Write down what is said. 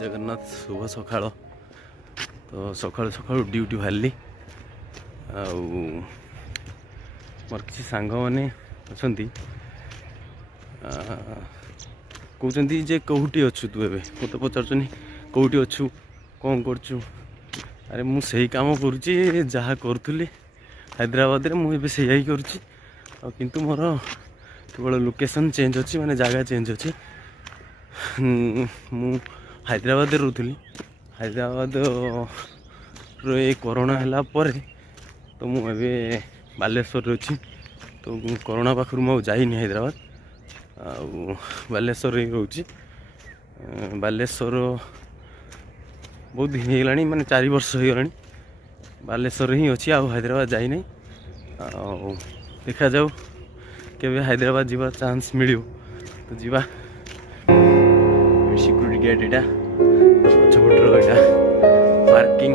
जगन्नाथ शुभ सकाळ। तो सकाळू सकाळू ड्यूटी बाहरली मोर किसी सांग मैंने अच्छा कहते जे कौटी अच्छु तू एवं मत पचार कौटी अच्छु कौन करचु। अरे मु सही काम करुच्ची जहाँ करूली हैदराबाद रे मुझे से ही करुच्ची किंतु मोर केवल लोकेशन चेंज अच्छी माने जगह चेंज अच्छी। मु हैदराबाद रोली हैदराबाद रे कोरोना है पर तो मुझे बालेश्वर अच्छी तो कोरोना पाखर मुझे जाइनी हैदराबाद बालेश्वर रोची। बालेश्वर बहुत होगा माने 4 वर्ष होगा बालेश्वर ही अच्छी आ हैदराबाद जाई नहीं। देखा जाऊ केवे हैदराबाद जीवा चांस मिलियो तो जीवा। सिक्यूरिटी गेट यहाँ पछपटर यहाँ पार्किंग